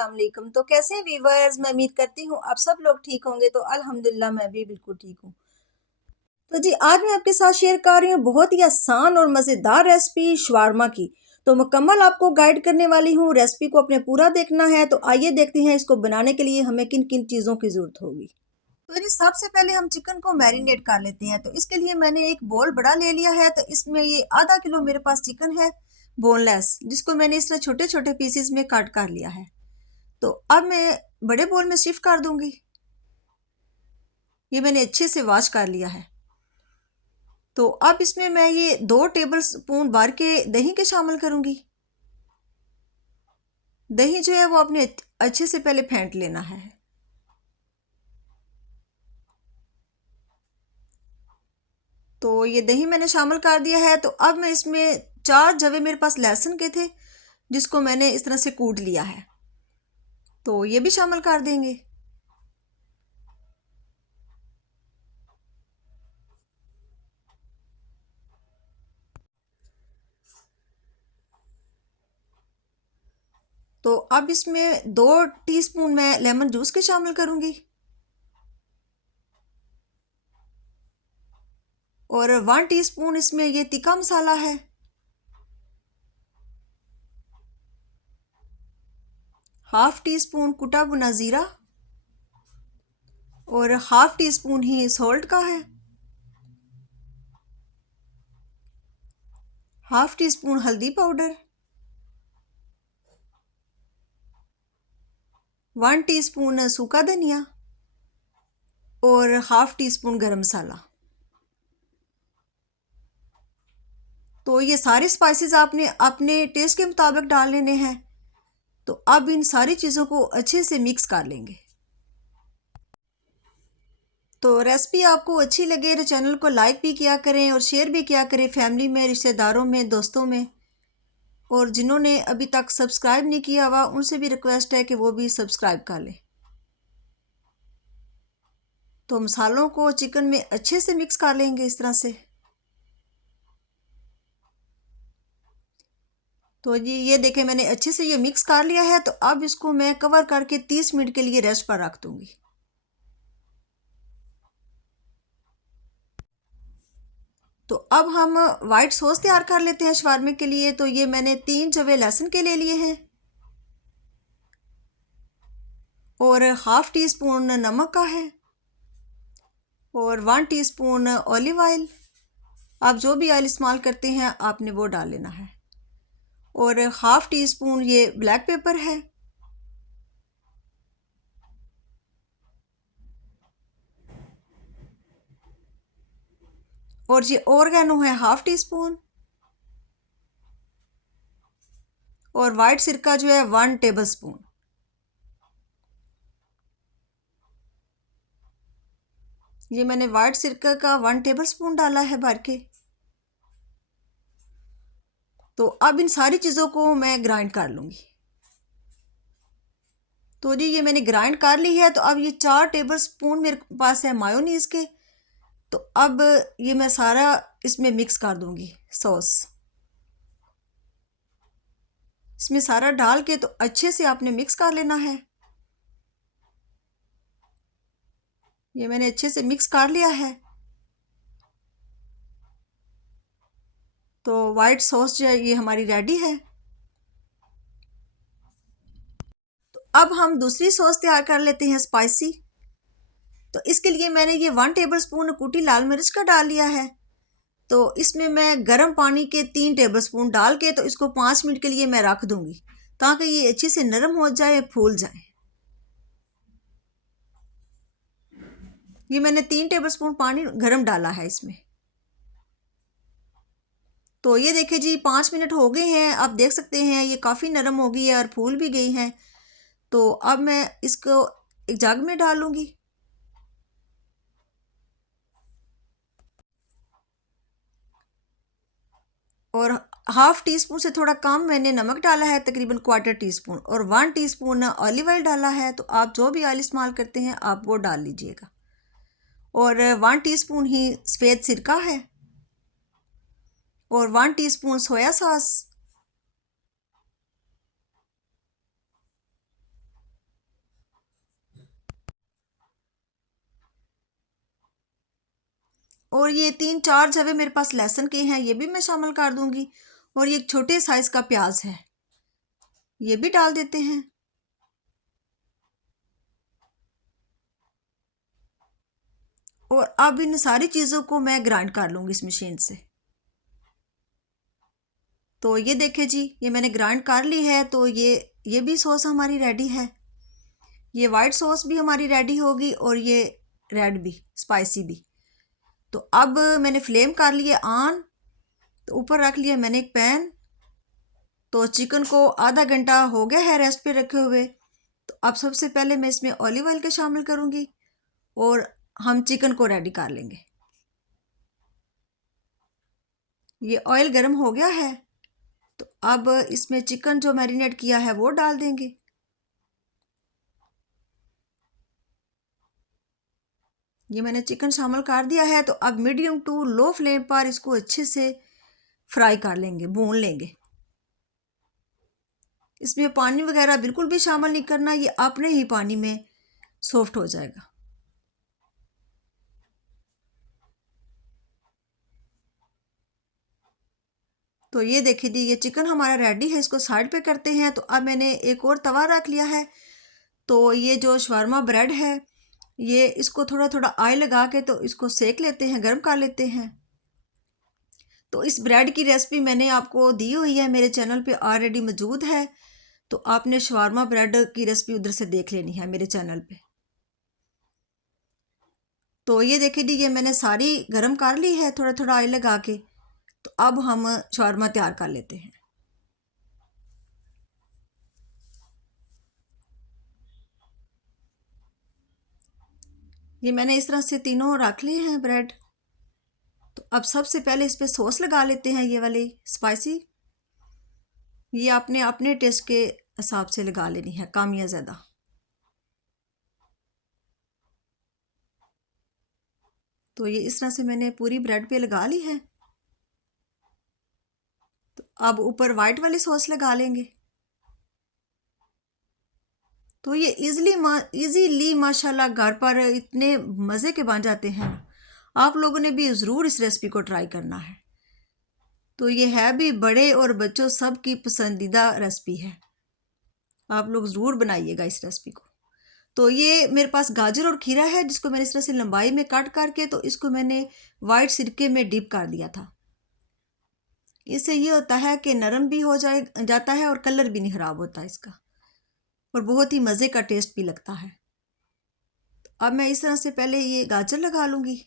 अस्सलाम वालेकुम। तो कैसे हैं वीवर्स? मैं उम्मीद करती हूँ आप सब लोग ठीक होंगे। तो अल्हम्दुलिल्लाह मैं भी बिल्कुल ठीक हूँ। तो जी आज मैं आपके साथ शेयर कर रही हूँ बहुत ही आसान और मज़ेदार रेसिपी शवारमा की। तो मुकम्मल आपको गाइड करने वाली हूँ। रेसिपी को अपने पूरा देखना है। तो आइए देखते हैं इसको बनाने के लिए हमें किन किन चीज़ों की ज़रूरत होगी। तो जी सबसे पहले हम चिकन को मैरिनेट कर लेते हैं। तो इसके लिए मैंने एक बोल बड़ा ले लिया है। तो इसमें ये आधा किलो मेरे पास चिकन है बोनलेस, जिसको मैंने इस तरह छोटे छोटे पीसेस में कट कर लिया है। तो अब मैं बड़े बोल में शिफ्ट कर दूंगी। ये मैंने अच्छे से वॉश कर लिया है। तो अब इसमें मैं ये 2 टेबल स्पून भर के दही के शामिल करूंगी। दही जो है वो अपने अच्छे से पहले फेंट लेना है। तो ये दही मैंने शामिल कर दिया है। तो अब मैं इसमें 4 जवे मेरे पास लहसुन के थे, जिसको मैंने इस तरह से कूट लिया है, तो ये भी शामिल कर देंगे। तो अब इसमें 2 टीस्पून मैं लेमन जूस के शामिल करूंगी और 1 टीस्पून इसमें ये तीखा मसाला है। ½ टीस्पून कुटा भुना जीरा और ½ टीस्पून ही सॉल्ट का है। ½ टीस्पून हल्दी पाउडर, 1 टीस्पून सूखा धनिया और ½ टीस्पून गरम मसाला। तो ये सारे स्पाइसेस आपने अपने टेस्ट के मुताबिक डाल लेने हैं। तो अब इन सारी चीज़ों को अच्छे से मिक्स कर लेंगे। तो रेसिपी आपको अच्छी लगे तो चैनल को लाइक भी किया करें और शेयर भी किया करें फैमिली में, रिश्तेदारों में, दोस्तों में। और जिन्होंने अभी तक सब्सक्राइब नहीं किया हुआ उनसे भी रिक्वेस्ट है कि वो भी सब्सक्राइब कर लें। तो मसालों को चिकन में अच्छे से मिक्स कर लेंगे इस तरह से। तो जी ये देखें मैंने अच्छे से ये मिक्स कर लिया है। तो अब इसको मैं कवर करके 30 मिनट के लिए रेस्ट पर रख दूंगी। तो अब हम वाइट सॉस तैयार कर लेते हैं शवारमे के लिए। तो ये मैंने 3 जवे लहसुन के ले लिए हैं और ½ टीस्पून नमक का है और 1 टीस्पून ऑलिव ऑयल। आप जो भी ऑयल इस्तेमाल करते हैं आपने वो डाल लेना है और ½ टीस्पून ये ब्लैक पेपर है और ये ऑर्गेनो है ½ टीस्पून और वाइट सिरका जो है 1 टेबल स्पून। ये मैंने वाइट सिरका का 1 टेबल स्पून डाला है भर के। तो अब इन सारी चीज़ों को मैं ग्राइंड कर लूँगी। तो जी ये मैंने ग्राइंड कर ली है। तो अब ये 4 टेबल स्पून मेरे पास है मायोनीज़ के। तो अब ये मैं सारा इसमें मिक्स कर दूँगी सॉस। इसमें सारा डाल के तो अच्छे से आपने मिक्स कर लेना है। ये मैंने अच्छे से मिक्स कर लिया है। तो वाइट सॉस जो है ये हमारी रेडी है। तो अब हम दूसरी सॉस तैयार कर लेते हैं स्पाइसी। तो इसके लिए मैंने ये 1 टेबल स्पून कुटी लाल मिर्च का डाल लिया है। तो इसमें मैं गर्म पानी के 3 टेबल स्पून डाल के तो इसको 5 मिनट के लिए मैं रख दूंगी ताकि ये अच्छे से नरम हो जाए, फूल जाए। ये मैंने 3 टेबल स्पून पानी गर्म डाला है इसमें। तो ये देखिए जी 5 मिनट हो गए हैं। आप देख सकते हैं ये काफ़ी नरम हो गई है और फूल भी गई है। तो अब मैं इसको एक जग में डालूंगी और ½ टीस्पून से थोड़ा कम मैंने नमक डाला है, तकरीबन ¼ टीस्पून, और 1 टीस्पून ऑलिव ऑयल डाला है। तो आप जो भी ऑयल इस्तेमाल करते हैं आप वो डाल लीजिएगा और 1 टीस्पून ही सफ़ेद सिरका है और 1 टीस्पून सोया सॉस और ये 3-4 जवे मेरे पास लहसुन के हैं, ये भी मैं शामिल कर दूंगी। और ये एक छोटे साइज़ का प्याज है, ये भी डाल देते हैं। और अब इन सारी चीज़ों को मैं ग्राइंड कर लूँगी इस मशीन से। तो ये देखें जी, ये मैंने ग्राइंड कर ली है। तो ये भी सॉस हमारी रेडी है, ये वाइट सॉस भी हमारी रेडी होगी और ये रेड भी, स्पाइसी भी। तो अब मैंने फ्लेम कर लिया ऑन, तो ऊपर रख लिया मैंने एक पैन। तो चिकन को आधा घंटा हो गया है रेस्ट पे रखे हुए। तो अब सबसे पहले मैं इसमें ऑलिव ऑयल का शामिल करूँगी और हम चिकन को रेडी कर लेंगे। ये ऑयल गर्म हो गया है, तो अब इसमें चिकन जो मैरिनेट किया है वो डाल देंगे। ये मैंने चिकन शामिल कर दिया है। तो अब मीडियम टू लो फ्लेम पर इसको अच्छे से फ्राई कर लेंगे, भून लेंगे। इसमें पानी वगैरह बिल्कुल भी शामिल नहीं करना, ये अपने ही पानी में सॉफ्ट हो जाएगा। तो ये देखिए जी, ये चिकन हमारा रेडी है, इसको साइड पे करते हैं। तो अब मैंने एक और तवा रख लिया है। तो ये जो शवारमा ब्रेड है, ये इसको थोड़ा थोड़ा ऑयल लगा के तो इसको सेक लेते हैं, गर्म कर लेते हैं। तो इस ब्रेड की रेसिपी मैंने आपको दी हुई है, मेरे चैनल पे ऑलरेडी मौजूद है। तो आपने शवारमा ब्रेड की रेसिपी उधर से देख लेनी है मेरे चैनल पे। तो ये देखिए जी, ये मैंने सारी गर्म कर ली है थोड़ा थोड़ा ऑयल लगा के। तो अब हम शवारमा तैयार कर लेते हैं। ये मैंने इस तरह से तीनों रख लिए हैं ब्रेड। तो अब सबसे पहले इस पर सॉस लगा लेते हैं, ये वाली स्पाइसी। ये आपने अपने टेस्ट के हिसाब से लगा लेनी है, कम या ज़्यादा। तो ये इस तरह से मैंने पूरी ब्रेड पे लगा ली है। तो अब ऊपर वाइट वाली सॉस लगा लेंगे। तो ये इजीली माशाल्लाह घर पर इतने मज़े के बन जाते हैं। आप लोगों ने भी ज़रूर इस रेसिपी को ट्राई करना है। तो ये है भी बड़े और बच्चों सब की पसंदीदा रेसिपी है, आप लोग ज़रूर बनाइएगा इस रेसिपी को। तो ये मेरे पास गाजर और खीरा है, जिसको मैंने इस तरह से लंबाई में कट करके तो इसको मैंने वाइट सिरके में डिप कर दिया था। इससे ये होता है कि नरम भी हो जाता है और कलर भी नहीं ख़राब होता इसका, और बहुत ही मज़े का टेस्ट भी लगता है। तो अब मैं इस तरह से पहले ये गाजर लगा लूँगी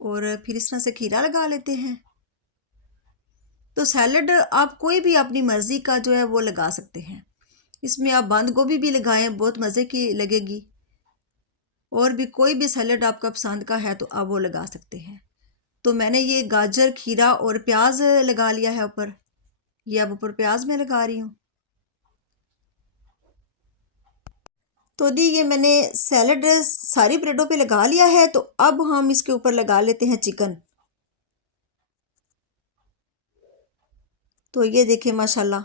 और फिर इस तरह से खीरा लगा लेते हैं। तो सैलड आप कोई भी अपनी मर्ज़ी का जो है वो लगा सकते हैं। इसमें आप बंद गोभी भी लगाएं, बहुत मज़े की लगेगी। और भी कोई भी सैलड आपका पसंद का है तो आप वो लगा सकते हैं। तो मैंने ये गाजर, खीरा और प्याज लगा लिया है ऊपर। ये अब ऊपर प्याज मैं लगा रही हूँ। तो दी ये मैंने सैलड सारी ब्रेडों पे लगा लिया है। तो अब हम इसके ऊपर लगा लेते हैं चिकन। तो ये देखें माशाल्लाह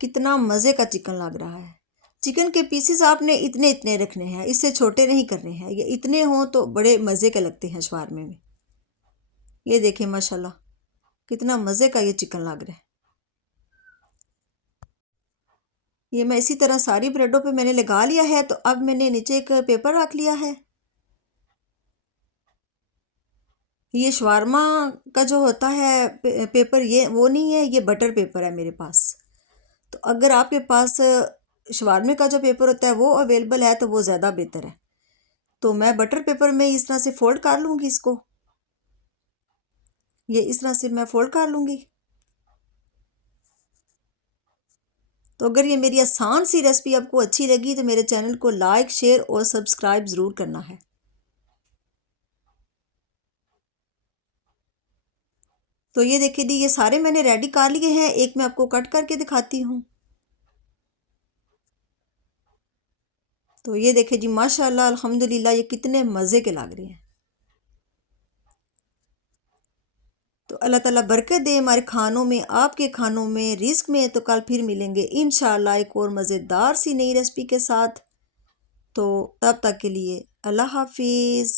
कितना मज़े का चिकन लग रहा है। चिकन के पीसेस आपने इतने इतने रखने हैं, इससे छोटे नहीं करने हैं। ये इतने हों तो बड़े मज़े के लगते हैं शवारमे में। ये देखें माशाल्लाह कितना मज़े का ये चिकन लग रहा है। ये मैं इसी तरह सारी ब्रेडों पे मैंने लगा लिया है। तो अब मैंने नीचे एक पेपर रख लिया है। ये शवारमा का जो होता है पेपर, ये वो नहीं है, ये बटर पेपर है मेरे पास। तो अगर आपके पास शवारमे का जो पेपर होता है वो अवेलेबल है तो वो ज़्यादा बेहतर है। तो मैं बटर पेपर में इस तरह से फ़ोल्ड कर लूँगी इसको। ये इस तरह से मैं फ़ोल्ड कर लूँगी। तो अगर ये मेरी आसान सी रेसिपी आपको अच्छी लगी तो मेरे चैनल को लाइक, शेयर और सब्सक्राइब ज़रूर करना है। तो ये देखिए दी, ये सारे मैंने रेडी कर लिए हैं। एक मैं आपको कट करके दिखाती हूँ। तो ये देखिए जी माशाल्लाह अल्हम्दुलिल्लाह ये कितने मज़े के लग रहे हैं। तो अल्लाह ताला बरकत दे हमारे खानों में, आपके खानों में, रिस्क में। तो कल फिर मिलेंगे इंशाल्लाह एक और मज़ेदार सी नई रेसिपी के साथ। तो तब तक के लिए अल्लाह हाफिज़।